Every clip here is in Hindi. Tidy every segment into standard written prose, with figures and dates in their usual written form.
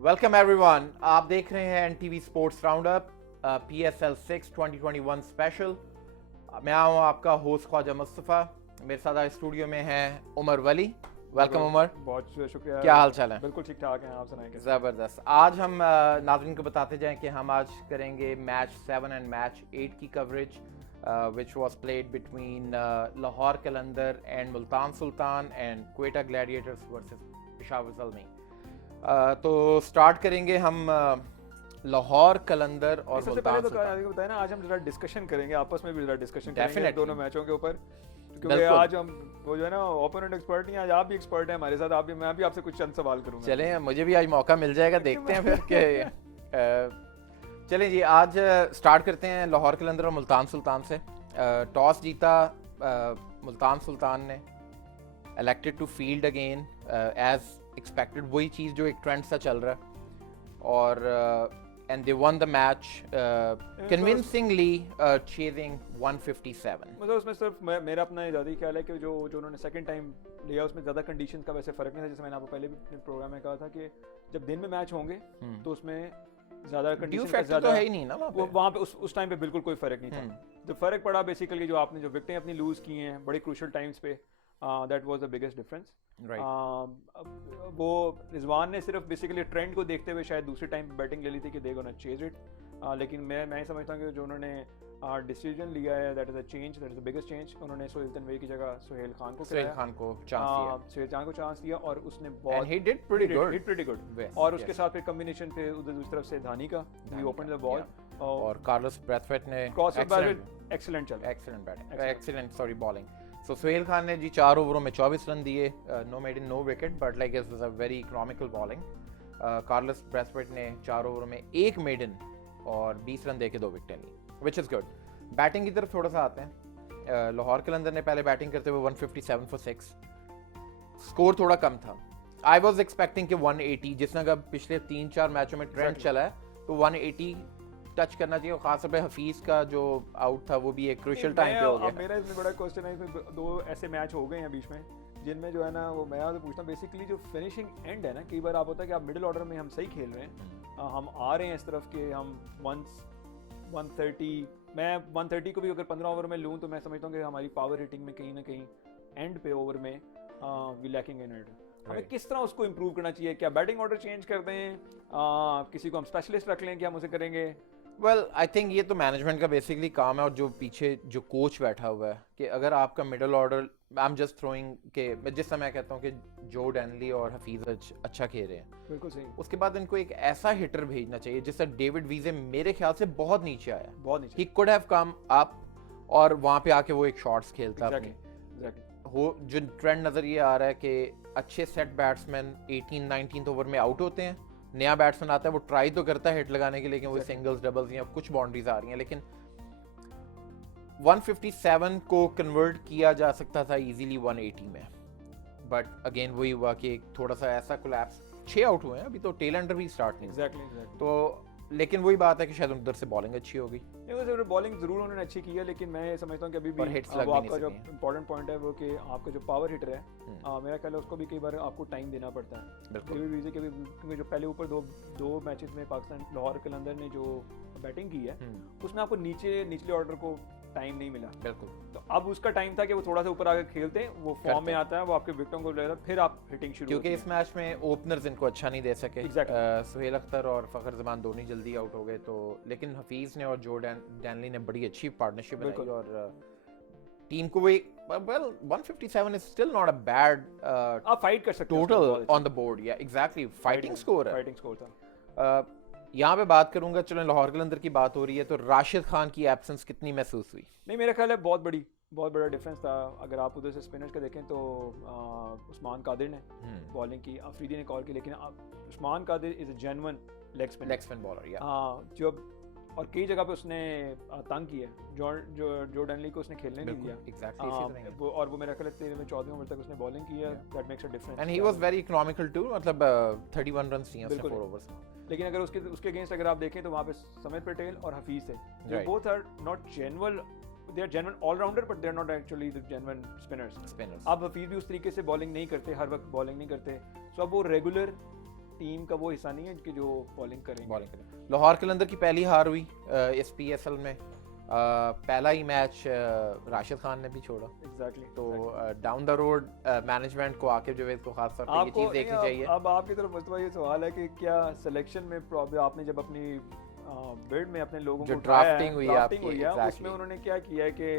वेलकम एवरीवन, आप देख रहे हैं NTV sports roundup PSL 6 2021 special. मैं हूं आपका होस्ट ख्वाजा मुस्तफ़ा। मेरे साथ आज स्टूडियो में हैं उमर वली। वेलकम उमर, बहुत शुक्रिया। क्या हाल चाल है? बिल्कुल ठीक ठाक हैं, आप सुनाएं कैसे? ज़बरदस्त। आज हम नाज़रीन को बताते जाएं कि हम आज करेंगे मैच 7 एंड मैच 8 की coverage which was played between Lahore Qalandar and Multan Sultan and Quetta Gladiators versus Peshawar Zalmi। तो स्टार्ट करेंगे हम लाहौर कलंदर और सबसे मुल्तान पहले तो सुल्तान। बताया ना, आज हम जरा डिस्कशन करेंगे, आपस में भी जरा डिस्कशन करेंगे Definitely। दोनों मैचों के ऊपर, क्योंकि बिल्कुल। आज हम वो जो है ना ओपोनेंट एक्सपर्ट नहीं, आज आप भी एक्सपर्ट हैं हमारे साथ, आप भी, मैं भी आपसे कुछ चंद सवाल करूंगा। चलें, मुझे भी आज मौका मिल जाएगा, देखते हैं फिर कि चलें जी। आज स्टार्ट करते हैं लाहौर कलंदर और मुल्तान सुल्तान से। टॉस जीता मुल्तान सुल्तान ने, elected to field again as expected, वही चीज़ जो एक ट्रेंड सा चल रहा है, और and they one the match convincingly, chasing 157। मतलब उसमें सिर्फ मेरा अपना ज़्यादा ख्याल है कि जो उन्होंने सेकंड टाइम लिया उसमें ज़्यादा कंडीशन का वैसे फ़र्क नहीं था, जैसे मैंने आपको पहले भी प्रोग्राम में कहा था कि जब दिन में मैच होंगे तो उसमें ज़्यादा कंडीशन का ज़्यादा तो है ही नहीं ना वहाँ पे उस टाइम पे बिल्कुल कोई फ़र्क नहीं था। जो फ़र्क पड़ा बेसिकली जो आपने जो विकेटें अपनी लूज़ की हैं बड़े क्रूशल टाइम्स पे, that was the biggest difference. वो रिजवान ने सिर्फ बेसिकली ट्रेंड को देखते हुए शायद दूसरे टाइम बैटिंग ले ली थी कि दे गोना चेज इट, लेकिन मैं समझता हूँ कि जो उन्होंने डिसीजन लिया है that is a change, that is the biggest change. उन्होंने सोहेल तनवी की जगह सोहेल खान को चांस दिया और उसने बहुत he did pretty good और उसके साथ फिर कॉम्बिनेशन पे उधर दूसरी तरफ से धानी का ही ओपन द बॉल और कार्लोस ब्रैथवेट ने excellent bowling. So Sohail Khan ने जी 4 ओवरों में 24 रन दिए, no maiden no wicket, but like it was a very economical bowling. Carlos Brathwaite ने 4 ओवरों में 1 मेडन और 20 रन देके 2 विकेटें ली, व्हिच इज गुड। बैटिंग की तरफ थोड़ा सा आते हैं। लाहौर कलंदर ने पहले बैटिंग करते हुए 157 फॉर 6, स्कोर थोड़ा कम था। आई वाज एक्सपेक्टिंग कि 180, जिसने का पिछले 3-4 मैचों में ट्रेंड चला है तो 180 टच करना चाहिए, और खासतौर पे हफीज का जो आउट था वो भी एक क्रूशियल टाइम पे हो गया। मेरा इसमें बड़ा क्वेश्चन है, इसमें 2 ऐसे मैच हो गए हैं बीच में जिनमें जो है ना, वो मैं तो पूछता हूँ बेसिकली जो फिनिशिंग एंड है ना, कई बार आप होता है कि आप मिडिल ऑर्डर में हम सही खेल रहे हैं, हम आ रहे हैं इस तरफ के हम 130, मैं 130 को भी अगर 15 ओवर में लूँ तो मैं समझता हूँ कि हमारी पावर हिटिंग में कहीं ना कहीं एंड पे ओवर में वी लैकिंग इन इट। हमें किस तरह उसको इम्प्रूव करना चाहिए? क्या बैटिंग ऑर्डर चेंज कर दें, किसी को हम स्पेशलिस्ट रख लें, क्या हम उसे करेंगे? वेल आई थिंक ये तो मैनेजमेंट का बेसिकली काम है, और जो पीछे जो कोच बैठा हुआ है कि अगर आपका middle order, I am just throwing के मैं जिस समय कहता हूँ कि जो डैनली और हफीज अच्छा खेल रहे हैं, बिल्कुल सही, उसके बाद इनको एक ऐसा हिटर भेजना चाहिए जिससे डेविड वीजे मेरे ख्याल से बहुत नीचे आया, बहुत नीचे, he could have come up और वहाँ पे आके वो एक शॉट्स खेलता exactly. हो। जो ट्रेंड नजर ये आ रहा है कि अच्छे सेट बैट्समैन 18-19 ओवर में आउट होते हैं, नया बैट्समैन आता है वो ट्राई तो करता है हिट लगाने के, लेकिन वो सिंगल्स डबल्स या कुछ बाउंड्रीज आ रही हैं, लेकिन 157 को कन्वर्ट किया जा सकता था इजीली 180 में, बट अगेन वही हुआ कि थोड़ा सा ऐसा कोलैप्स। 6 आउट हुए हैं अभी तो, टेल एंडर भी स्टार्ट नहीं, exactly. तो लेकिन वही बात है कि शायद उधर से बॉलिंग अच्छी होगी। नहीं, बॉलिंग जरूर उन्होंने अच्छी की है, लेकिन मैं समझता हूँ कि अभी भी वो आपका जो इंपॉर्टेंट पॉइंट है वो कि आपका जो पावर हिटर है, मेरा ख्याल है उसको भी कई बार आपको टाइम देना पड़ता है। क्योंकि जो पहले ऊपर दो मैचेस में पाकिस्तान लाहौर कलंदर ने जो बैटिंग की है उसमें आपको निचले ऑर्डर को टाइम नहीं मिला, बिल्कुल। तो अब उसका टाइम था कि वो थोड़ा सा ऊपर आके खेलते, वो फॉर्म में आता है, वो आपके विकेटों को लेकर फिर आप हिटिंग शुरू, क्योंकि इस मैच में ओपनर्स इनको अच्छा नहीं दे सके। सुहेल अख्तर और फखर जमान दोनों जल्दी आउट हो गए, तो लेकिन हफीज ने और जो डैनली ने बड़ी अच्छी पार्टनरशिप बनाई और टीम को वो 157 is still not a bad, आप फाइट कर सकते हो टोटल ऑन द बोर्ड, या एग्जैक्टली फाइटिंग स्कोर था। यहाँ पे बात करूंगा, चलो लाहौर कलंदर की बात हो रही है, तो राशिद खान की एब्सेंस कितनी महसूस हुई? नहीं, मेरा ख्याल है बहुत बड़ा डिफरेंस था। अगर आप उधर से स्पिनर्स का देखें तो उस्मान कादिर ने बॉलिंग की, अफरीदी ने कॉल की, लेकिन Usman Qadir is a genuine leg spin bowler, जो और कई जगह पे उसने तंग किया, जो डैनली को उसने खेलने नहीं दिया, और वो मेरा ख्याल है 13वें 14वें ओवर तक उसने बॉलिंग की है, that makes a difference, and he was very economical too, मतलब 31 रन चाहिए उसने 4 ओवर्स में। लेकिन अगर उसके अगेंस्ट अगर आप देखें तो वहाँ पे समीर पटेल और हफीज थे, जो both are not genuine, they are genuine allrounder, but they are not actually the genuine spinners. अब हफीज भी उस तरीके से बॉलिंग नहीं करते, हर वक्त बॉलिंग नहीं करते, सो अब वो रेगुलर टीम का वो हिस्सा नहीं है कि जो बॉलिंग करेंगे। लाहौर कलंदर की पहली हार हुई इस PSL में। पहला ही मैच राशिद खान ने भी छोड़ा। एग्जैक्टली तो डाउन द रोड मैनेजमेंट को आकिब जावेद को खास तौर पे ये चीज देखनी चाहिए। अब आपकी तरफ मुस्तफा ये सवाल है कि क्या सिलेक्शन में प्रॉब्लम आपने जब अपनी बिल्ड में अपने लोगों को ड्राफ्टिंग हुई है उसमें उन्होंने क्या किया है कि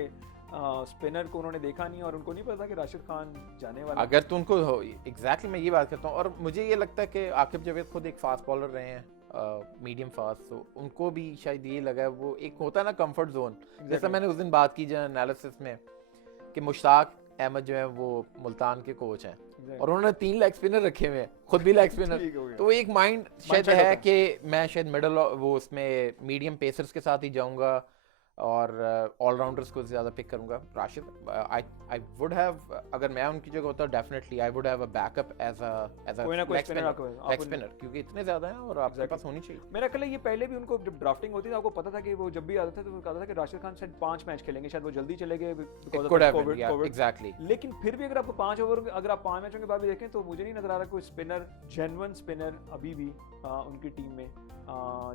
स्पिनर को उन्होंने देखा नहीं और उनको नहीं पता कि राशिद खान जाने वाला। अगर तो उनको एग्जैक्टली मैं ये बात करता हूँ, और मुझे ये लगता है कि आकिब जावेद खुद एक फास्ट बॉलर रहे हैं, मीडियम फास्ट, तो उनको भी शायद ये लगा, वो एक होता है ना कंफर्ट जोन। जैसा मैंने उस दिन बात की एनालिसिस में कि मुश्ताक अहमद जो है वो मुल्तान के कोच हैं और उन्होंने 3 लेग स्पिनर रखे हुए हैं, खुद भी लेग स्पिनर, तो एक माइंड शायद है कि मैं शायद मिडल वो उसमें मीडियम पेसर्स के साथ ही जाऊंगा और ऑलराउंडर्स को ज़्यादा पिक करूंगा। राशिद आई वुड हैव, अगर मैं उनकी जगह होता definitely I would have a backup as a leg spinner, क्योंकि इतने ज़्यादा हैं और आपके पास होनी चाहिए। मेरा ख्याल है ये पहले भी उनको जब ड्राफ्टिंग होती थी आपको पता था कि वो जब भी आता था तो वो कहता था कि राशिद खान शायद 5 मैच खेलेंगे, शायद वो जल्दी चले गए कोविड। एग्जैक्टली, लेकिन फिर भी अगर आपको 5 ओवर, अगर आप 5 मैचों के बाद भी देखें तो मुझे नहीं नजर आ रहा कोई स्पिनर, जेन्युइन स्पिनर अभी भी उनकी टीम में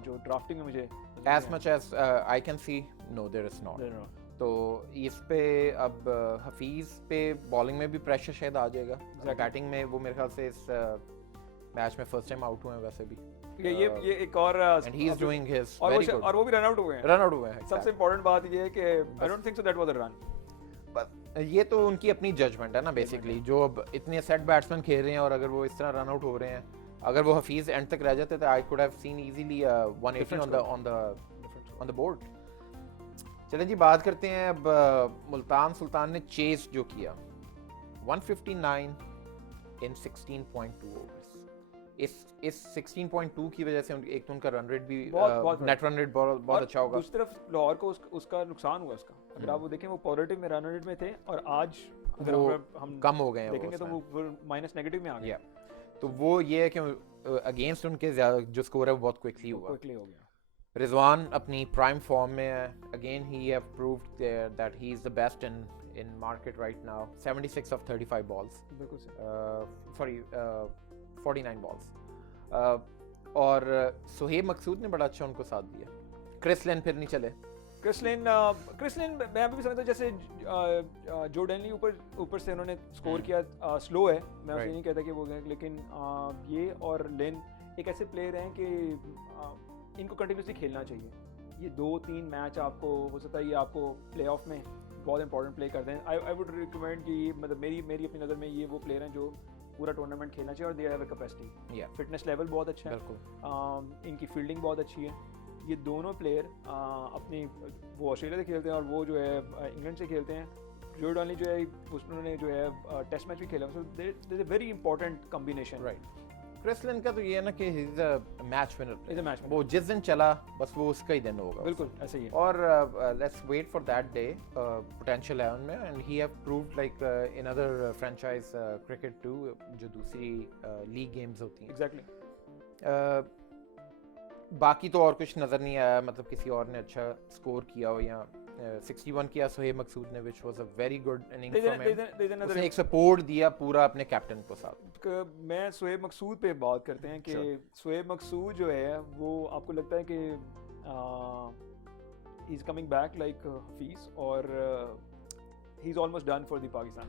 जो ड्राफ्टिंग में मुझे as much as I can see, no there is not. तो इस पे अब हफीज पे बॉलिंग में भी प्रेशर शायद आ जाएगा। बैटिंग में वो मेरे ख्याल से इस मैच में फर्स्ट टाइम आउट हुए हैं वैसे भी। ये एक और and he is doing his very good, और वो भी रन आउट हुए हैं। exactly. सबसे इंपॉर्टेंट बात ये है कि I don't think so that was a run. बस ये तो उनकी अपनी जजमेंट है ना बेसिकली, जो अब इतने सेट बैट्समैन खेल रहे हैं और अगर वो इस तरह रन आउट हो रहे हैं, अगर वो हफीज एंड तक रह जाते तो I could have seen easily 180 on the board. चलिए जी, बात करते हैं अब मुल्तान सुल्तान ने चेस जो किया 159 इन 16.2 ओवर्स। इस 16.2 की वजह से एक तो उनका रन रेट भी नेट रन रेट बहुत अच्छा होगा। दूसरी तरफ लाहौर को उसका नुकसान हुआ उसका, अगर आप वो देखें वो पॉजिटिव में रन रेट में थे और आज अगर हम कम हो गए हैं देखेंगे तो वो माइनस नेगेटिव में आ गया। तो वो ये है कि अगेंस्ट उनके जो स्कोर है वो बहुत क्विकली हो गया। रिजवान अपनी प्राइम फॉर्म में है, again he have proved that he is the best in market right now. 76 of 35 balls, बिल्कुल सॉरी 49 बॉल्स। और सुहेब मकसूद ने बड़ा अच्छा उनको साथ दिया। क्रिस लिन फिर नहीं चले। क्रिस लिन मैं अभी भी समझता हूँ जैसे जो डेनली ऊपर से उन्होंने स्कोर किया स्लो है, मैं उसे नहीं कहता कि वो गए, लेकिन ये और लिन एक ऐसे प्लेयर हैं कि इनको कंटिन्यूसली खेलना चाहिए। ये 2-3 मैच आपको हो सकता है ये आपको प्लेऑफ में बहुत इंपॉर्टेंट प्ले कर दें। आई वुड रिकमेंड कि मतलब मेरी अपनी नज़र में ये वो प्लेयर हैं जो पूरा टूर्नामेंट खेलना चाहिए और they have a capacity. Fitness level बहुत अच्छा है, इनकी फील्डिंग बहुत अच्छी है। ये दोनों प्लेयर अपनी वो ऑस्ट्रेलिया से खेलते हैं और वो जो है इंग्लैंड से खेलते हैं। जो डॉनली जो है उन्होंने जो है टेस्ट मैच भी खेला, so there is a very important combination. Right, Chris Lynn का तो ये है ना कि he is a match winner, वो जिस दिन चला बस वो उसका ही दिन होगा। बिल्कुल ऐसे ही है। और let's wait for that day, potential है उनमें and he have proved like in other franchise cricket too, जो दूसरी लीग गेम्स होती हैं। एग्जैक्टली। बाकी तो और कुछ नज़र नहीं आया, मतलब किसी और ने अच्छा स्कोर किया हो। या 61 किया सुहेब मकसूद ने, which was a very good inning from him। उसने एक सपोर्ट दिया पूरा अपने कैप्टन को साथ। मैं सुहेब मकसूद पे बात करते हैं कि सुहेब मकसूद जो है वो आपको लगता है कि he is coming back like Hafeez और he is almost done for the Pakistan।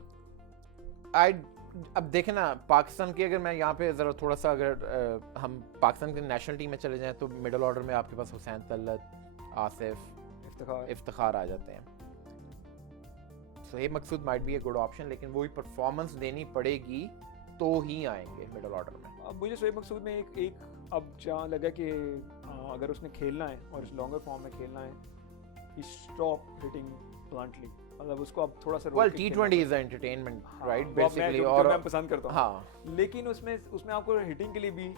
अब देखें ना, पाकिस्तान की अगर मैं यहाँ पे ज़रा थोड़ा सा अगर हम पाकिस्तान की नेशनल टीम में चले जाएं तो मिडिल ऑर्डर में आपके पास हुसैन तलत, आसिफ, इफ्तिखार आ जाते हैं। Suhaib Maqsood might be a good option, लेकिन वो भी परफॉर्मेंस देनी पड़ेगी तो ही आएंगे मिडिल ऑर्डर में। अब मुझे सुहेब मकसूद में एक अब जहाँ लगा कि अगर उसने खेलना है और इस लॉन्गर फॉर्म में खेलना है, ही स्टॉप हिटिंग ब्लंटली, मतलब उसको अब थोड़ा सा well T20 is entertainment, right, basically। और मैं पसंद करता हूँ, हाँ, लेकिन उसमें आपको हिटिंग के लिए भी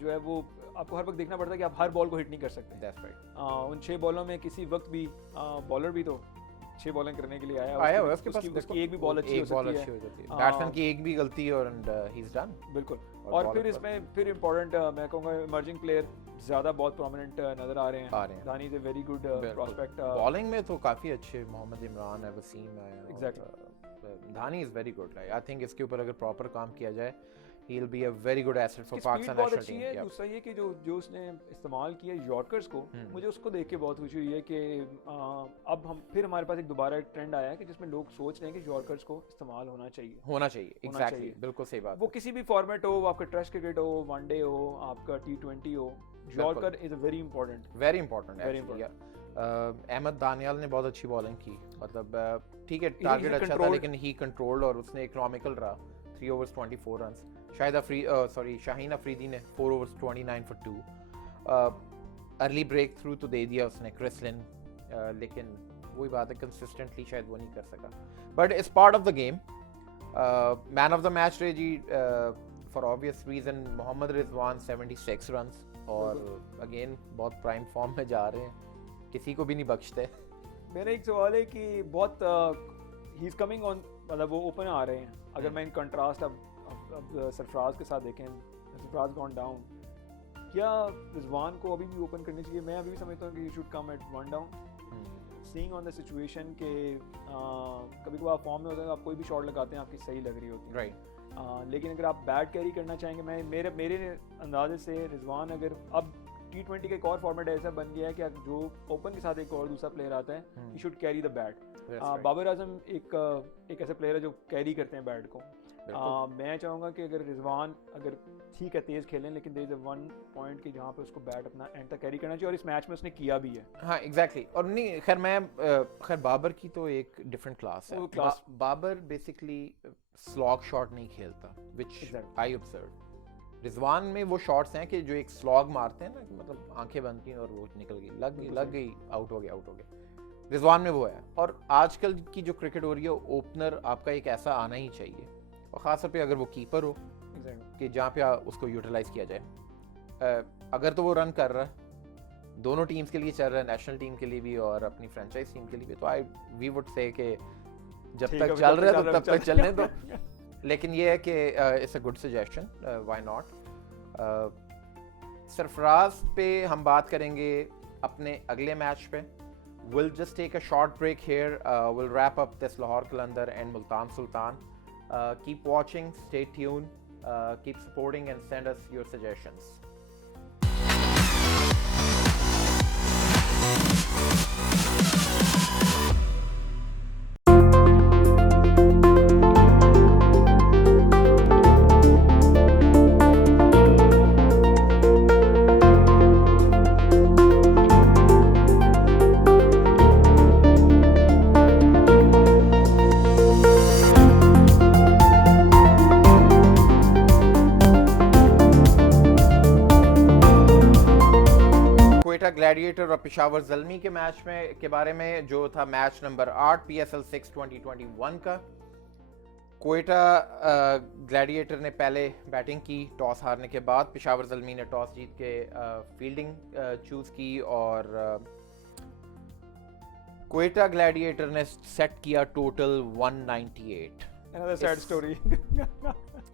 जो है वो आपको हर वक्त देखना पड़ता है कि आप हर बॉल को हिट नहीं कर सकते। That's right। उन 6 बॉलों में किसी वक्त भी बॉलर भी तो 6 बॉलिंग करने के लिए आया हुआ, उसके पास उसकी एक भी बॉल अच्छी हो सकती है, बैट्समैन की एक भी गलती और ही इज डन। बिल्कुल। और फिर इसमें फिर इंपॉर्टेंट मैं कहूँगा इमर्जिंग प्लेयर ज़्यादा बहुत प्रोमिनेंट नजर आ रहे हैं। Dhani is a very good prospect. Bowling में तो काफ़ी अच्छे मोहम्मद इमरान है, वसीम है। Exactly, Dhani is very good. I think इसके ऊपर अगर प्रॉपर काम किया जाए, he'll be a very good asset for Pakistan national team. है। दूसरा ये कि जो उसने इस्तेमाल किया यॉर्कर्स को, मुझे उसको देख के बहुत खुशी हुई है कि अब हम फिर हमारे पास एक दोबारा ट्रेंड आया है कि जिसमें लोग सोच रहे हैं कि यॉर्कर्स को इस्तेमाल होना चाहिए। एग्जैक्टली, बिल्कुल सही बात। वो किसी भी फॉर्मेट हो, आपका टेस्ट क्रिकेट हो, वनडे हो, आपका T20 हो, yorker is very important. Ahmed Daniyal ने बहुत अच्छी बॉलिंग की, मतलब ठीक है टारगेट अच्छा था लेकिन ही कंट्रोल्ड और उसने इकोनॉमिकल रहा। 3 overs 24 रन्स। शाहीन अफरीदी ने 4 overs 29 for 2। Early breakthrough तो दे दिया उसने क्रिसलिन, लेकिन वही बात है कंसिस्टेंटली शायद वो नहीं कर सका, but it's part of the game. Man of the match रहे जी for obvious reason Mohammad Rizwan 76 runs, और अगेन बहुत प्राइम फॉर्म में जा रहे हैं, किसी को भी नहीं बख्शते। मेरा एक सवाल है कि बहुत ही इज कमिंग ऑन, मतलब वो ओपन आ रहे हैं। अगर मैं इन कंट्रास्ट अब सरफराज के साथ देखें, सरफराज गॉन डाउन, क्या रिजवान को अभी भी ओपन करनी चाहिए? मैं अभी भी समझता हूँ कि you should come at 1 down, seeing on the situation के कभी कभार फॉर्म में होता है, आप कोई भी शॉट लगाते हैं आपकी सही लग रही होती है, राइट। लेकिन अगर आप बैट कैरी करना चाहेंगे, मैं मेरे अंदाजे से रिजवान अगर अब T20 का एक और फॉर्मेट ऐसा बन गया है कि जो ओपन के साथ एक और दूसरा प्लेयर आता है, he should carry the bat. Babar Azam एक ऐसे प्लेयर है जो कैरी करते हैं बैट को। मैं चाहूँगा कि अगर रिजवान अगर ठीक है तेज़ खेलें, लेकिन देयर इज वन पॉइंट कि जहाँ पे उसको बैट अपना एंड तक कैरी करना चाहिए, और इस मैच में उसने किया भी है। हाँ एग्जैक्टली। और नहीं खैर बाबर की तो एक डिफरेंट क्लास है। बाबर बेसिकली स्लॉग शॉट नहीं खेलता, विच आई ऑब्जर्व। रिजवान में वो शॉट्स हैं कि जो एक स्लॉग मारते हैं ना, मतलब आंखें बंद की और वो निकल गई, लग गई, आउट हो गया। रिजवान में वो है। और आजकल की जो क्रिकेट हो रही है, ओपनर आपका एक ऐसा आना ही चाहिए, और ख़ासतौर पे अगर वो कीपर हो कि जहाँ पे उसको यूटिलाइज किया जाए। अगर तो वो रन कर रहा है, दोनों टीम्स के लिए चल रहा है, नेशनल टीम के लिए भी और अपनी फ्रेंचाइज टीम के लिए भी, तो वी वुड से कि जब तक चल रहा है तो तब तक चलने दो। लेकिन ये है कि it's a good suggestion, why not. Sarfaraz पे हम बात करेंगे अपने अगले मैच पे। We'll just take a short break here. We'll wrap up this Lahore Qalandar and Multan Sultan. Keep watching, stay tuned, keep supporting and send us your suggestions. Gladiator और पेशावर ज़ल्मी के मैच में के बारे में, जो था मैच नंबर 8 PSL 6 2021 का। क्वेटा ग्लैडिएटर ने पहले बैटिंग की टॉस हारने के बाद। पेशावर ज़ल्मी ने टॉस जीत के फील्डिंग चूज की, और क्वेटा ग्लैडिएटर ने सेट किया total 198। Another sad story.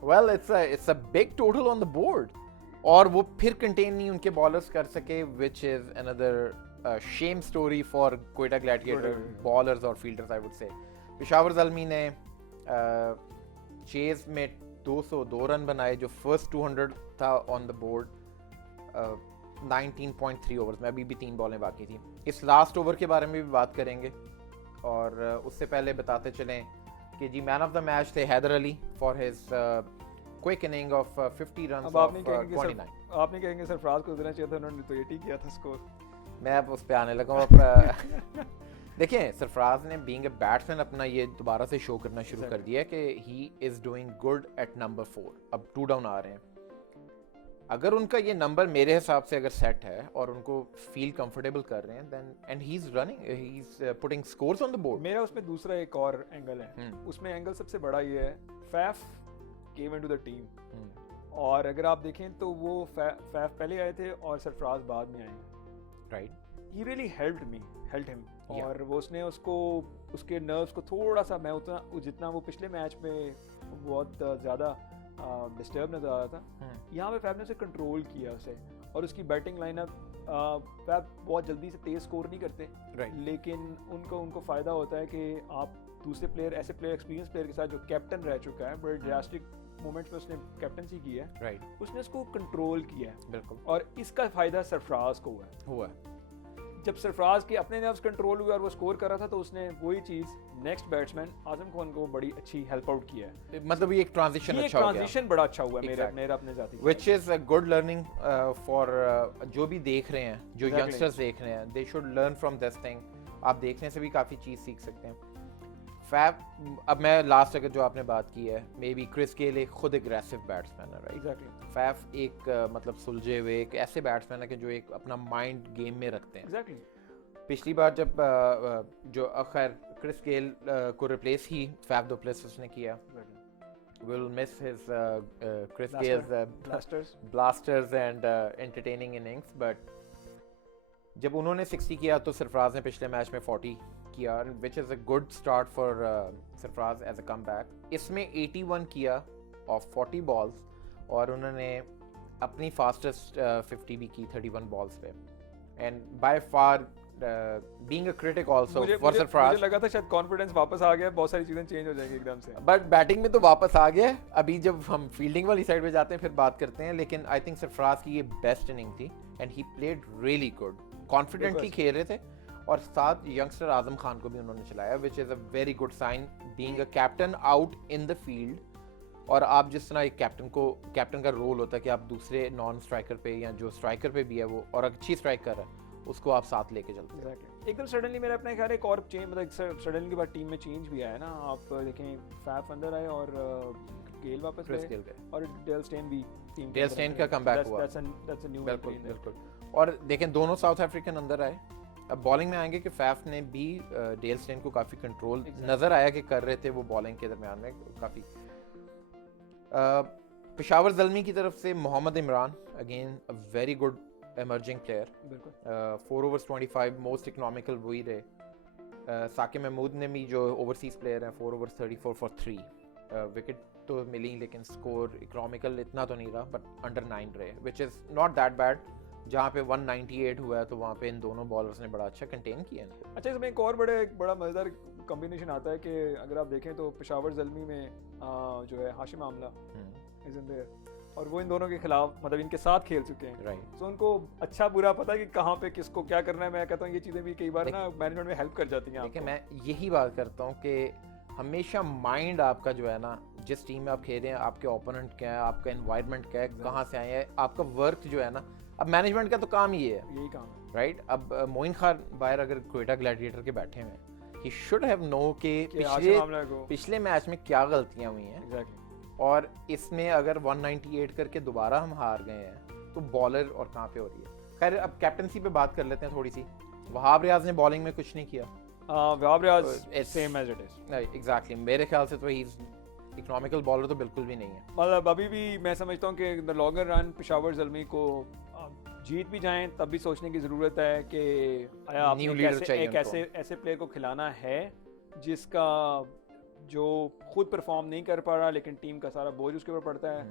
Well, it's a big total on the board. और वो फिर कंटेन नहीं उनके बॉलर्स कर सके, which is another shame story for Quetta gladiator bowlers और fielders, I would say. Peshawar Zalmi ने चेज में 202 रन बनाए, जो फर्स्ट 200 था ऑन द बोर्ड 19.3 ओवर्स में। अभी भी 3 बॉलें बाकी थी। इस लास्ट ओवर के बारे में भी बात करेंगे, और उससे पहले बताते चलें कि जी मैन ऑफ द मैच थे Haider Ali for his quick inning of 50 run of 29। आपने कहेंगे सरफराज को देना चाहिए था, उन्होंने तो 80 किया था स्कोर। मैं अब उस पे आने लगा हूं। देखिए सरफराज ने बीइंग अ बैट्समैन अपना ये दोबारा से शो करना शुरू कर दिया कि he is doing good at number 4। अब 2 डाउन आ रहे हैं। अगर उनका ये नंबर मेरे हिसाब से अगर सेट है और उनको फील कंफर्टेबल कर रहे हैं, then and he is running, he is putting scores on the board. मेरा उसमें दूसरा एक और एंगल है। उसमें एंगल सबसे बड़ा ये है, Faf came into the team, और अगर आप देखें तो वो फैफ पहले आए थे और सरफराज बाद में आए, right. he really helped him, और वो उसने उसको उसके नर्व्स को थोड़ा सा, मैं उतना जितना वो पिछले मैच में बहुत ज़्यादा डिस्टर्ब नजर आ रहा था, यहाँ पे फैफ ने उसे कंट्रोल किया उसे, और उसकी बैटिंग लाइनअप, फैफ बहुत जल्दी से तेज स्कोर नहीं करते, लेकिन उनको फ़ायदा होता है कि आप दूसरे प्लेयर, ऐसे प्लेयर, एक्सपीरियंस प्लेयर के साथ जो कैप्टन रह चुका है, बड़े ड्रास्टिक मोमेंट्स में उसने कैप्टनसी की है, राइट, उसने उसको कंट्रोल किया है बिल्कुल, और इसका फायदा सरफराज को हुआ है। जब सरफराज के अपने नर्व्स कंट्रोल हुए और वो स्कोर कर रहा था तो उसने वही चीज नेक्स्ट बैट्समैन आजम खान को बड़ी अच्छी हेल्प आउट किया है। मतलब ये एक ट्रांजिशन अच्छा हो गया, ट्रांजिशन बड़ा अच्छा हुआ है मेरा अपने जाती, which is a good learning for जो भी देख रहे हैं, जो यंगस्टर्स देख रहे हैं, they should learn from this thing. आप देखने से भी काफ़ी चीज़ सीख सकते हैं। फैफ, अब मैं लास्ट अगर जो आपने बात की है, मे बी क्रिस गेल एक खुद एग्रेसिव बैट्समैन है, राइट, एग्जैक्टली। फैफ एक मतलब सुलझे हुए एक ऐसे बैट्समैन है कि जो एक अपना माइंड गेम में रखते हैं। एग्जैक्टली। पिछली बार जब जो खैर क्रिस गेल को रिप्लेस ही फैफ डु प्लेसिस ने किया, we'll miss his Chris Gale's blasters and entertaining innings, but जब उन्होंने 60 किया तो सरफराज ने पिछले मैच में 40 किया, which is a good start for Sarfaraz as a comeback। इसमें 81 किया ऑफ 40 बॉल्स और उन्होंने अपनी फास्टेस्ट 50 भी की 31 बॉल्स पे, and by far being a critic also for Sarfaraz. मुझे लगा था शायद कॉन्फिडेंस वापस आ गया, बहुत सारी चीजें चेंज हो जाएंगी एकदम से, बट बैटिंग में तो वापस आ गया। अभी जब हम फील्डिंग वाली साइड पे जाते हैं फिर बात करते हैं, लेकिन आई थिंक सरफराज की ये बेस्ट इनिंग थी and he played really good, confidently खेल रहे थे और साथ यंगस्टर आजम खान को भी उन्होंने चलाया, which is a very good sign being a captain out in the field. और आप जिस तरह एक कैप्टन का रोल होता है कि आप दूसरे नॉन स्ट्राइकर पे या जो स्ट्राइकर पे भी है वो और अच्छी स्ट्राइक कर रहा है उसको आप साथ लेके चलते हैं। exactly. एकदम सडनली मेरा अपना ख्याल है एक और चेंज, मतलब सडनली के बाद टीम में चेंज भी आया ना, आप देखें फैफ अंदर आए और गेल वापस गए और डेल स्टेन भी टीम, डेल स्टेन का कमबैक हुआ, दैट्स अ न्यू, बिल्कुल। और देखें दोनों साउथ अफ्रीकन अंदर आए। अब बॉलिंग में आएंगे कि फैफ ने भी डेल स्टेन को काफ़ी कंट्रोल नज़र आया कि कर रहे थे वो बॉलिंग के दरमियान में काफ़ी। पेशावर ज़ल्मी की तरफ से Mohammad Imran, again a very good emerging player, 4 overs 25 most economical वही रहे। साकिब महमूद ने भी जो ओवरसीज प्लेयर हैं 4 overs 34 for 3 विकेट तो मिली लेकिन स्कोर इकोनॉमिकल इतना तो नहीं रहा, बट अंडर 9 रहे, which is not that bad. जहाँ पे 198 हुआ है तो वहाँ पे इन दोनों बॉलर्स ने बड़ा अच्छा कंटेन किया इनको। अच्छा, इसमें एक और बड़ा मज़ेदार कॉम्बिनेशन आता है कि अगर आप देखें तो पेशावर ज़ल्मी में जो है Hashim Amla is in their और वो इन दोनों के खिलाफ मतलब इनके साथ खेल चुके हैं, राइट। तो उनको अच्छा बुरा पता है कि कहाँ पे किसको क्या करना है। मैं कहता हूँ ये चीज़ें भी कई बार ना मैनेजमेंट में हेल्प कर जाती हैं। देखिए मैं यही बात करता हूँ कि हमेशा माइंड आपका जो है ना, जिस टीम में आप खेल रहे हैं, आपके ओपोनेंट क्या है, आपका एनवायरनमेंट क्या है, कहाँ से आए हैं, आपका वर्क जो है ना, अब मैनेजमेंट का तो काम ही है, यही काम है, राइट। अब मोइन खान बाहर अगर क्वेटा ग्लैडिएटर के बैठे हुए हैं, ही शुड हैव नो कि पिछले मैच में क्या गलतियाँ हुई हैं, एग्जैक्टली। और इसमें अगर 198 करके दोबारा हम हार गए हैं तो बॉलर और कहाँ पे हो रही है। खैर अब कैप्टनसी पे बात कर लेते हैं थोड़ी सी। वहाब रियाज ने बॉलिंग में कुछ नहीं किया, Wahab Riaz same as it is, exactly. मेरे ख्याल से तो ही इकोनॉमिकल बॉलर तो बिल्कुल भी नहीं है। मतलब अभी भी मैं समझता हूँ कि the longer run Peshawar Zalmi को जीत भी जाएं तब भी सोचने की ज़रूरत है कि आया आपने एक ऐसे प्लेयर को खिलाना है जिसका जो खुद परफॉर्म नहीं कर पा रहा लेकिन टीम का सारा बोझ उसके ऊपर पड़ता है।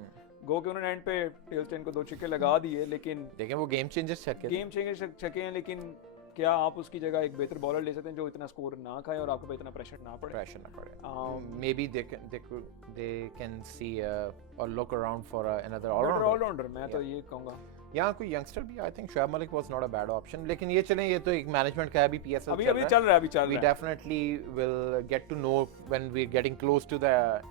गो के उन्होंने एंड पे टेलस्टेन को 2 छक्के लगा दिए, लेकिन देखें वो गेम चेंजर छक्के हैं, लेकिन क्या आप उसकी जगह एक बेहतर बॉलर ले सकते हैं जो इतना स्कोर ना खाए और आपको पे इतना प्रेशर ना पड़े। May be they can see और look around for another allrounder. मैं तो ये कहूंगा यहाँ कोई यंगस्टर भी, I think Shoaib Malik was not a bad option, लेकिन ये चलें, ये तो एक मैनेजमेंट का है, अभी पीएसएल अभी चल रहा है। We definitely will get to know when we are getting close to the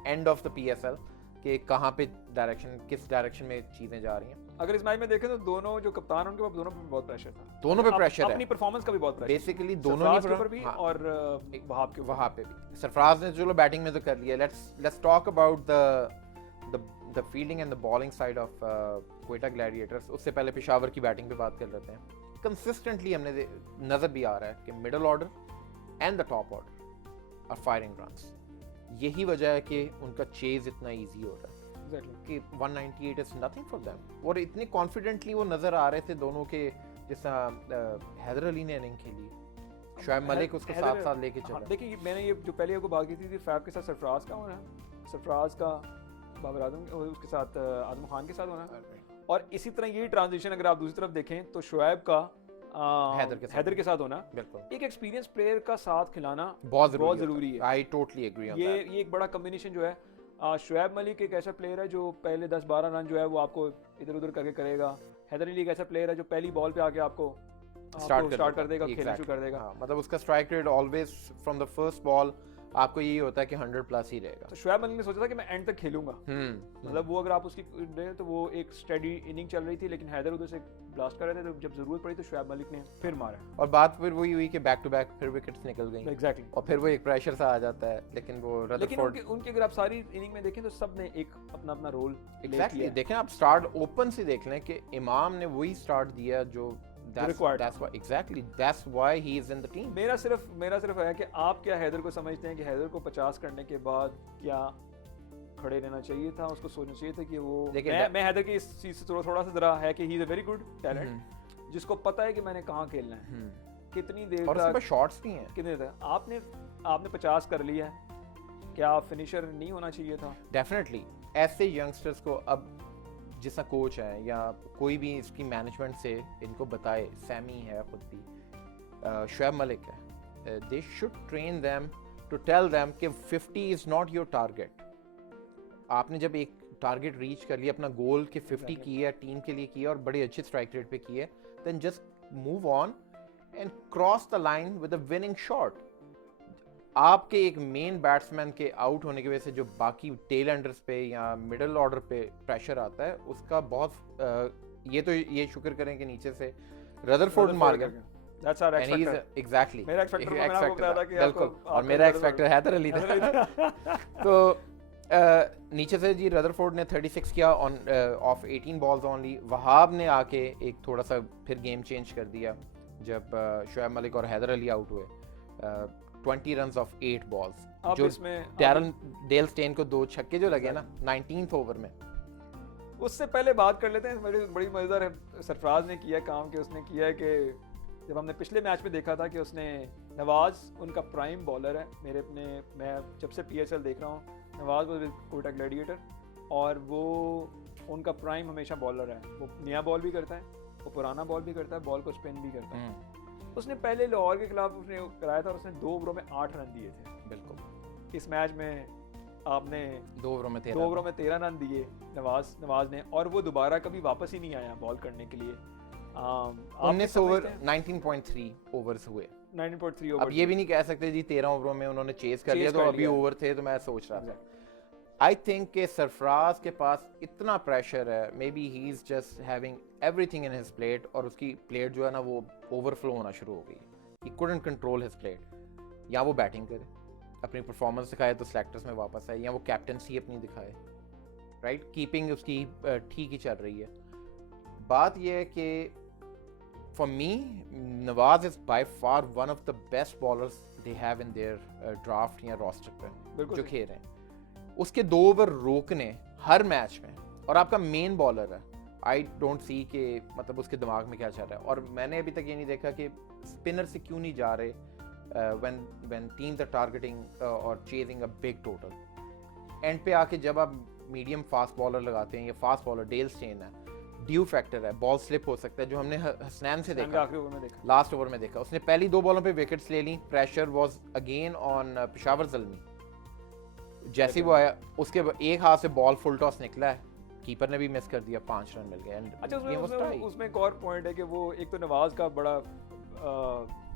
end of the PSL कि कहाँ पे किस डायरेक्शन में चीजें जा रही हैं। अगर इस मैच में देखें तो दोनों जो कप्तान उनके पास दोनों पे बहुत प्रेशर था, दोनों पे प्रेशर है, अपनी परफॉर्मेंस का भी बहुत प्रेशर, बेसिकली दोनों ही पर भी और वहाब पे भी। सरफराज ने चलो बैटिंग में तो कर लिया, let's talk about the fielding and the bowling side of Quetta Gladiators. उससे पहले पेशावर की बैटिंग पे बात कर लेते हैं। कंसिस्टेंटली हमने नजर भी आ रहा है कि middle order and the top order are firing runs. यही वजह है कि उनका चेज इतना इजी हो रहा है कि 198 इज नथिंग फॉर देम, और इतने कॉन्फिडेंटली वो नजर आ रहे थे दोनों के। जैसा हैदर अली ने इनिंग खेली, शुएब मलिक उसको साथ लेके चला। देखिए मैंने ये जो पहले आपको बात की थी फैफ के साथ सरफराज का होना, सरफराज का बाबर आजम उसके साथ आजम खान के साथ होना, और इसी तरह ये ट्रांजिशन अगर आप दूसरी तरफ देखें तो शुएब का हैदर के साथ होना, बिल्कुल एक एक्सपीरियंस प्लेयर का साथ खिलाना बहुत जरूरी है। I totally agree on that. ये एक बड़ा कॉम्बिनेशन जो है शुएब मलिक एक ऐसा प्लेयर है जो पहले 10-12 रन जो है वो आपको इधर उधर करके करेगा। हैदर अली एक ऐसा प्लेयर है जो पहली बॉल पे आके आपको स्टार्ट कर देगा, खेलना शुरू कर देगा। मतलब उसका strike rate always from the first ball आपको यही होता है कि 100 प्लस ही रहेगा। तो शुएब मलिक ने सोचा था कि मैं एंड तक खेलूंगा। मतलब वो अगर आप उसकी तो वो एक स्टेडी इनिंग चल रही थी, लेकिन हैदर उधर से ब्लास्ट कर रहे थे, तो जब जरूरत पड़ी तो शुएब मलिक ने फिर मारा। और बात फिर वही हुई कि बैक टू बैक फिर विकेट्स निकल गई। एग्जैक्टली। और फिर वो एक प्रेशर सा आ जाता है, लेकिन वो रदरफोर्ड उनके अगर आप सारी इनिंग में देखें तो सब ने एक अपना अपना रोल एग्जैक्टली देखें। आप स्टार्ट ओपन से देख लें कि इमाम ने वही स्टार्ट दिया जो that's why exactly that's why he is in the team। मेरा सिर्फ है कि आप क्या हैदर को समझते हैं कि हैदर को 50 करने के बाद क्या खड़े रहना चाहिए था, उसको सोचना चाहिए था कि वो मैं हैदर की इस चीज से थोड़ा सा जरा है कि he is a very good talent जिसको पता है कि मैंने कहाँ खेलना है, कितनी देर और उसके पास शॉट्स भी हैं, कितने देर आपने 50 कर लिया है, क्या फिनिशर नहीं होना चाहिए था? डेफिनेटली ऐसे यंगस्टर्स को अब जिसका कोच है या कोई भी इसकी मैनेजमेंट से इनको बताए, सैमी है खुद भी, शुएब मलिक है, they should train them to tell them कि 50 इज नॉट योर टारगेट। आपने जब एक टारगेट रीच कर लिया, अपना गोल के 50 किया, टीम के लिए किया और बड़े अच्छे स्ट्राइक रेट पे किए, then just move on and cross the line with a winning shot. आपके एक मेन बैट्समैन के आउट होने की वजह से जो बाकी टेल एंडर्स पे या मिडिल ऑर्डर पे प्रेशर आता है, उसका बहुत ये शुक्र करें कि नीचे से रदरफोर्ड मार गया। That's our X factor. Exactly. मेरा X factor मैंने आपको बताया था कि बिल्कुल, और मेरा X factor हैदर अली था। तो नीचे से जी रदरफोर्ड ने 36 किया on off 18 balls only. Wahab ने आके एक थोड़ा सा फिर गेम चेंज कर दिया जब शुएब मलिक और हैदर अली आउट हुए। 20 रन्स ऑफ 8 बॉल्स, जो डैरन डेल स्टेन को 2 छक्के जो लगे ना 19th ओवर में। उससे पहले बात कर लेते हैं, बड़ी मजेदार है सरफराज ने किया काम कि उसने किया है कि जब हमने पिछले मैच में देखा था कि उसने नवाज उनका प्राइम बॉलर है, मैं जब से PSL देख रहा हूँ नवाज वो कोटा ग्लैडिएटर, और वो उनका प्राइम हमेशा बॉलर है। वो नया बॉल भी करता है, वो पुराना बॉल भी करता है, बॉल को स्पिन भी करता है। उसने पहले लाहौर के खिलाफ उसने कराया था और उसने 2 ओवरों में 8 रन दिए थे। बिल्कुल। इस मैच में आपने 2 ओवरों में 13 रन दिए नवाज ने, और वो दोबारा कभी वापस ही नहीं आया बॉल करने के लिए। 19 ओवर 19.3 ओवर्स हुए। 19.3 ओवर। अब ये भी नहीं कह सकते जी 13 ओवरों में उन्होंने चेज कर लिया तो अभी ओवर थे, तो मैं सोच रहा था आई थिंक कि सरफराज के पास इतना प्रेशर है, may be he is just having everything in his plate, और उसकी प्लेट जो है ना वो ओवरफ्लो होना शुरू हो गई। He couldn't control his plate. या वो बैटिंग करे, अपनी परफॉर्मेंस दिखाए तो सेलेक्टर्स में वापस आए, या वो कैप्टनसी अपनी दिखाए, राइट। कीपिंग उसकी ठीक ही चल रही है। बात यह है कि for me Nawaz is by far one of the best bowlers they have in their draft या रोस्टर पे जो खेल रहे हैं। उसके 2 ओवर रोकने हर मैच में, और आपका मेन बॉलर है, आई डोंट सी कि मतलब उसके दिमाग में क्या चल रहा है। और मैंने अभी तक ये नहीं देखा कि स्पिनर से क्यों नहीं जा रहे व्हेन टीम्स आर टारगेटिंग और chasing a big total. And पे आके जब आप मीडियम फास्ट बॉलर लगाते हैं, या फास्ट बॉलर डेल स्टेन है, ड्यू फैक्टर है, बॉल स्लिप हो सकता है, जो हमने हसनैन से देखा लास्ट ओवर में देखा। उसने पहली 2 बॉलों पे विकेट्स ले ली, pressure was again on Peshawar Zalmi. जैसे वो आया उसके एक हाथ से बॉल फुल टॉस निकला है, कीपर ने भी मिस कर दिया, 5 रन मिल गए। अच्छा, उसमें एक और पॉइंट है कि वो एक तो नवाज का बड़ा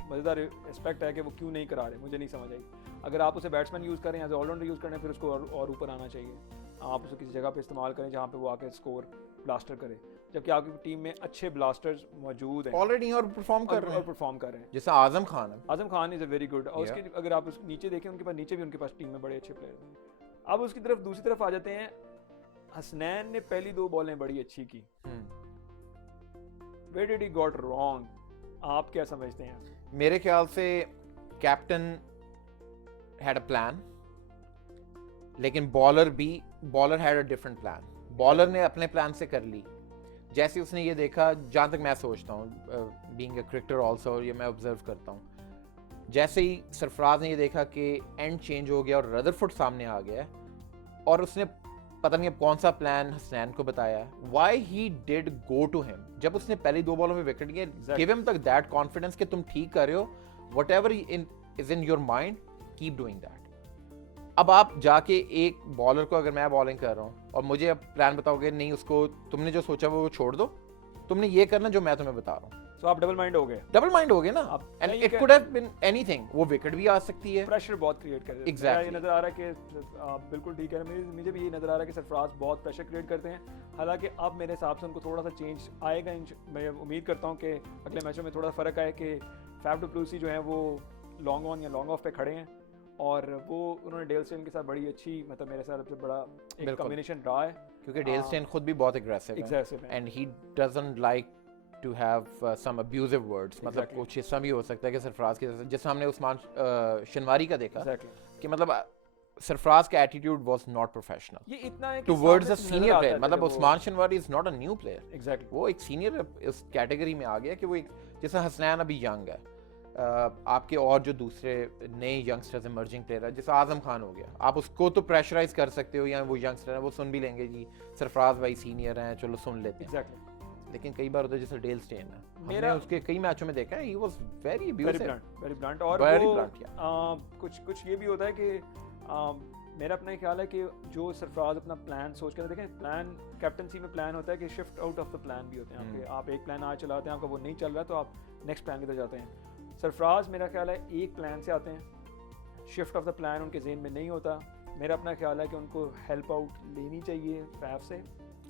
मज़ेदार एस्पेक्ट है कि वो क्यों नहीं करा रहे, मुझे नहीं समझ आई। अगर आप उसे बैट्समैन यूज़ करें, एज ऑलराउंडर यूज़ करें, फिर उसको और ऊपर आना चाहिए। आप उसे किसी जगह पे इस्तेमाल करें जहाँ पे वो आके स्कोर ब्लास्टर करे, जबकि आपकी टीम में अच्छे ब्लास्टर्स मौजूद हैं ऑलरेडी और परफॉर्म कर रहे हैं। जैसे Azam Khan is a very good. और उसके अगर आप नीचे देखें, उनके पास नीचे भी उनके पास टीम में बड़े अच्छे प्लेयर हैं। अब उसकी तरफ दूसरी तरफ आ जाते हैं, हसनैन ने पहली 2 बॉलें बड़ी अच्छी की। Where did he got wrong? आप क्या समझते हैं? मेरे ख्याल से कैप्टन had a plan, लेकिन bowler had a different plan. Bowler ने अपने प्लान से कर ली। जैसे उसने ये देखा, जहाँ तक मैं सोचता हूँ, बीइंग अ क्रिकेटर ऑल्सो, ये मैं ऑब्जर्व करता हूँ, जैसे ही सरफराज ने ये देखा कि एंड चेंज हो गया और रदरफोर्ड सामने आ गया, और उसने पता नहीं अब कौन सा प्लान हसनैन को बताया, why he did go to him. जब उसने पहली 2 बॉलों में विकेट लिए, गिव हिम तक दैट कॉन्फिडेंस कि तुम ठीक कर रहे हो, whatever is in your mind, keep doing that. अब आप जाके एक बॉलर को, अगर मैं बॉलिंग कर रहा हूँ और मुझे अब प्लान बताओगे नहीं, उसको तुमने जो सोचा वो छोड़ दो, तुमने ये करना जो मैं तुम्हें बता रहा हूँ, तो आप डबल माइंड हो गए ना। And it could have been anything, वो विकेट भी आ सकती है। प्रेशर बहुत क्रिएट कर रहे हैं। एग्जैक्टली, ये नजर आ रहा है कि आप बिल्कुल ठीक है, मुझे भी ये नजर आ रहा है कि सरफराज बहुत प्रेशर क्रिएट करते हैं। हालांकि अब मेरे हिसाब से उनको थोड़ा सा चेंज आएगा। मैं उम्मीद करता हूँ कि अगले मैचों में थोड़ा फ़र्क आए कि फैफ डू प्लेसी जो है वो लॉन्ग ऑन या लॉन्ग ऑफ पे खड़े हैं, और वो उन्होंने डेल स्टेन के साथ बड़ी अच्छी, मतलब मेरे हिसाब से बड़ा एक कॉम्बिनेशन रहा है, क्योंकि डेल स्टेन खुद भी बहुत एग्रेसिव है and he doesn't like to have some abusive words. मतलब कुछ हिस्सा भी हो सकता है कि सरफराज के जैसे हमने उस्मान शनवारी का देखा कि मतलब सरफराज का एटीट्यूड वाज नॉट प्रोफेशनल, ये इतना है टुवर्ड्स अ सीनियर प्लेयर। मतलब Usman Shinwari is not a new player, exactly वो एक सीनियर इस कैटेगरी में आ गया कि वो एक, जैसे हसनैन अभी यंग है, आपके और जो दूसरे नए यंगस्टर्स इमर्जिंग प्लेयर है, जैसे आजम खान हो गया, आप उसको तो प्रेशराइज कर सकते हो, या वो यंगस्टर है वो सुन भी लेंगे कि सरफराज भाई सीनियर हैं, चलो सुन लेते हैं। एग्जैक्टली। लेकिन कई बार होता है जैसे डेल स्टेन है, हमने उसके कई मैचों में देखा है, ही was very abusive, very blunt, और वो कुछ ये भी होता है कि मेरा अपना ख्याल है कि जो सरफराज अपना प्लान सोच कर, देखें प्लान कैप्टनसी में प्लान होता है कि shift out of the plan भी होते हैं आपके। आप एक प्लान आज चलाते हैं, आपका वो नहीं चल रहा तो आप नेक्स्ट प्लान की तरफ जाते हैं। सरफराज मेरा ख्याल है एक प्लान से आते हैं, शिफ्ट ऑफ द प्लान उनके जेहन में नहीं होता। मेरा अपना ख्याल है कि उनको हेल्प आउट लेनी चाहिए फैफ से।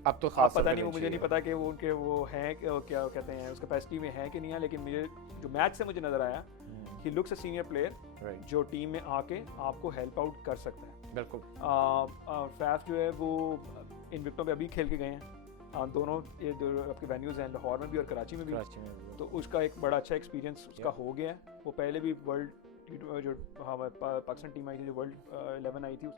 अब तो खास पता नहीं, वो मुझे नहीं पता कि वो उनके वो हैं क्या कहते हैं उस कैपेसिटी में है कि नहीं है, लेकिन मुझे जो मैच से मुझे नजर आया, he looks a senior player जो टीम में आके आपको हेल्प आउट कर सकता है। बिल्कुल। फैफ जो है वो इन विकेटों पे अभी खेल के गए हैं, दोनों ये आपके वेन्यूज़ हैं, लाहौर में भी और कराची में भी, तो उसका एक बड़ा अच्छा एक्सपीरियंस उसका हो गया है। वो पहले भी वर्ल्ड जो पाकिस्तान टीम आई थी, जो वर्ल्ड 11 आई थी,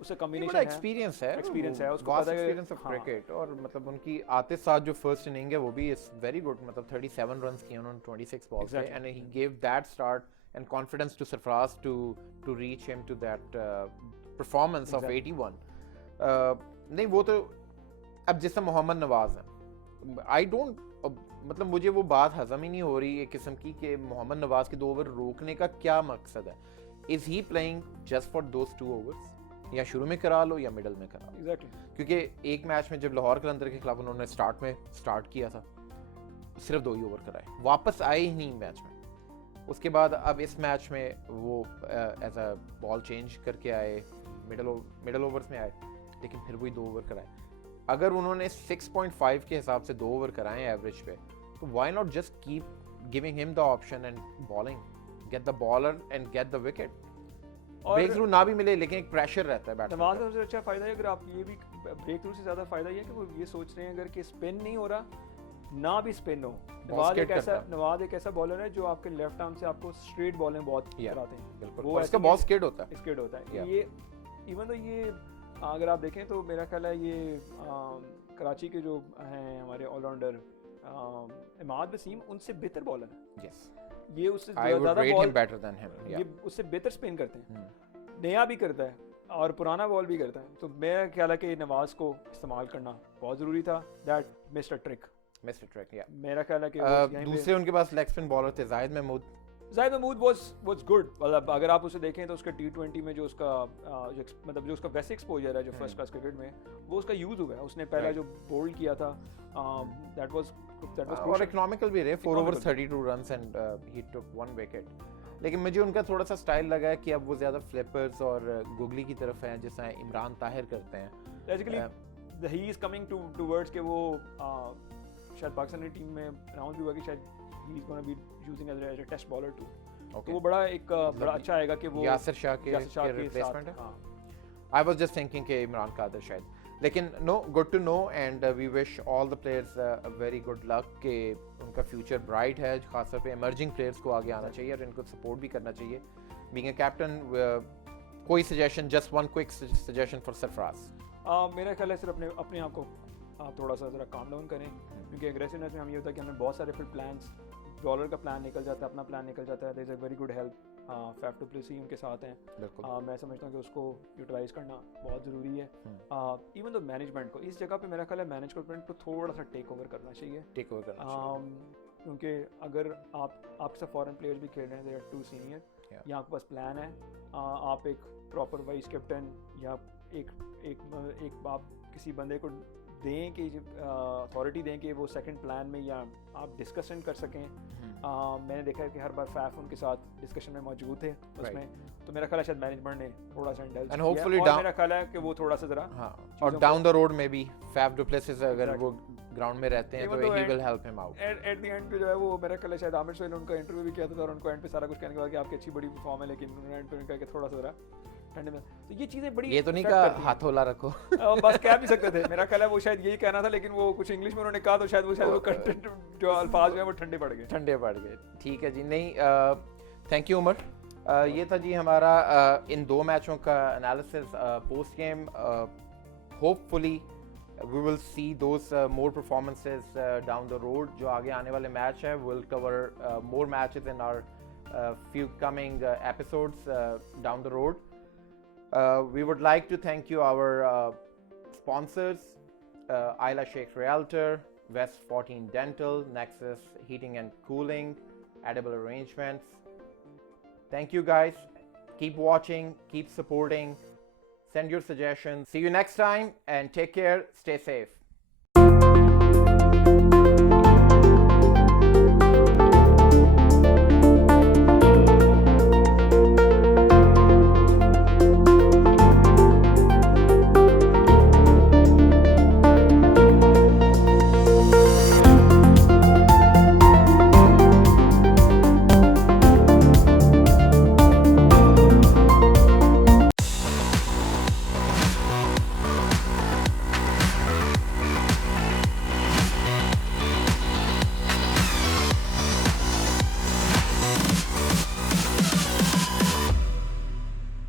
उससे कॉम्बिनेशन एक्सपीरियंस है उसको पता है एक्सपीरियंस ऑफ क्रिकेट। और मतलब उनकी आते साथ जो फर्स्ट इनिंग है वो भी इज वेरी गुड, मतलब 37 रन्स किए उन्होंने 26 बॉल्स पे, and he give that start and confidence to Sarfaraz to reach him to that performance of 81। नहीं वो तो अब जैसे मोहम्मद नवाज है, आई डोंट, मतलब मुझे वो बात हजम ही नहीं हो रही एक किस्म की कि मोहम्मद नवाज के 2 ओवर रोकने का क्या मकसद है। Is he playing just for those 2 overs, या शुरू में करा लो या मिडल में करा लो। एग्जैक्टली। क्योंकि एक मैच में जब लाहौर कलंदर के खिलाफ उन्होंने स्टार्ट किया था, सिर्फ 2 ही ओवर कराए, वापस आए ही नहीं मैच में। उसके बाद अब इस मैच में वो एज अ बॉल चेंज करके आए, मिडल ओवर्स में आए, लेकिन फिर वही 2 ओवर कराए। अगर उन्होंने 6.5 के हिसाब से 2 ओवर कराए एवरेज पे, तो why not just keep giving him the option and bowling, get the bowler and get the wicket. Breakthrough ना भी मिले लेकिन एक प्रेशर रहता है बैट्समैन का। सबसे अच्छा फायदा है, अगर आप ये भी ब्रेक थ्रू से ज्यादा फायदा ये है कि वो ये सोच रहे हैं अगर कि स्पिन नहीं हो रहा, ना भी स्पिन हो, नवाज एक ऐसा बॉलर है जो आपके लेफ्ट आर्म से आपको स्ट्रेट बॉलिंग बहुत कराते हैं। वो इसका बहुत स्किड होता है। ये इवन तो ये अगर आप देखें तो मेरा ख्याल है ये कराची के जो हैं हमारे ऑलराउंडर इमाद वसीम, उनसे बेहतर बॉलर है। यस, ये उससे ज़्यादा बॉल बेटर देन हिम, ये उससे बेहतर स्पिन करते हैं, नया भी करता है और पुराना बॉल भी करता है। तो मेरा ख्याल है कि नवाज को इस्तेमाल करना बहुत ज़रूरी था। दैट मिस्टर ट्रिक या मेरा ख्याल है कि दूसरे उनके पास लेग स्पिन बॉलर थे जाहिद महमूद वाज गुड। मतलब अगर आप उसे देखें तो उसका T20 में जो उसका मतलब जो उसका वैसे एक्सपोजर है जो फर्स्ट क्लास क्रिकेट में, वो उसका यूज हुआ है। उसने पहला जो बोल्ड किया था दैट वाज और इकोनॉमिकल भी रहे, 4 overs 32 runs and he took 1 wicket. लेकिन मुझे उनका थोड़ा सा स्टाइल लगा है कि अब वो ज़्यादा फ्लिपर्स और गुगली की तरफ हैं, जैसा इमरान ताहिर करते हैं। Basically he is coming towards के वो शायद पाकिस्तानी टीम में अनाउंस भी हुआ कि शायद he is gonna be using as a test bowler too. तो वो बड़ा अच्छा आएगा कि वो यासिर शाह के रिप्लेसमेंट है। आई वाज जस्ट थिंकिंग कि इमरान कादर शायद, लेकिन no, good to know and we wish all the players a very good luck कि उनका फ्यूचर ब्राइट है। खासतौर पे इमर्जिंग प्लेयर्स को आगे आना चाहिए और इनको सपोर्ट भी करना चाहिए। बीइंग अ कैप्टन, कोई suggestion, just one quick suggestion for Sarfaraz? मेरा ख्याल है सिर्फ अपने आप को आप थोड़ा सा ज़रा काम डाउन करें, क्योंकि एग्रेसिवनेस में हम ये होता है कि हमें बहुत सारे फिर प्लान्स, बॉलर का प्लान निकल जाता है, अपना प्लान निकल जाता है। There is a very good help, Faf du Plessis उनके साथ हैं। मैं समझता हूँ कि उसको यूटिलाइज करना बहुत ज़रूरी है। इवन तो मैनेजमेंट को इस जगह पे मेरा ख्याल है मैनेजमेंट को थोड़ा सा टेक ओवर करना चाहिए, क्योंकि अगर आपके साथ फॉरेन प्लेयर्स भी खेल रहे हैं, दे आर टू सीनियर, यहाँ आपके पास प्लान है, आप एक प्रॉपर वाइस कैप्टन या एक आप किसी बंदे को दें कि अथॉरिटी दें कि वो सेकंड प्लान में या आप डिस्कशन कर सकें। मैंने देखा है कि हर बार फैफ उनके साथ डिस्कशन में मौजूद थे उसमें, तो मेरा ख्याल है शायद मैनेजमेंट ने थोड़ा सा इंडल्ज किया, और मेरा ख्याल है कि वो थोड़ा सा जरा और डाउन द रोड में भी फैफ डु प्लेसिस अगर वो ग्राउंड में रहते हैं तो he will help him out. At the end पे जो है वो मेरा ख्याल है शायद आमिर सोहेल उनका इंटरव्यू भी किया था और उनको एंड पे सारा कुछ कहने के बाद कि आपकी अच्छी बड़ी फॉर्म है, लेकिन उन्होंने एंड पे उनका कि थोड़ा सा जरा ठंडे में, तो ये चीजें बड़ी, ये तो नहीं कहा हाथ होला रखो बस कह भी सकते थे, मेरा ख्याल है वो शायद यही कहना था, लेकिन वो कुछ इंग्लिश में उन्होंने कहा तो शायद वो कंटेंट जो अल्फाज है वो ठंडे पड़ गए। ठीक है जी। नहीं, थैंक यू उमर। ये था जी हमारा इन 2 मैचों का analysis post game. Hopefully we will see those more performances down the road. जो आगे आने वाले मैच है will cover more matches in our few coming episodes down the road. We would like to thank you our sponsors, Ayla Sheikh Realtor, West 14 Dental, Nexus Heating and Cooling, Edible Arrangements. Thank you guys. Keep watching, keep supporting, send your suggestions. See you next time and take care, stay safe.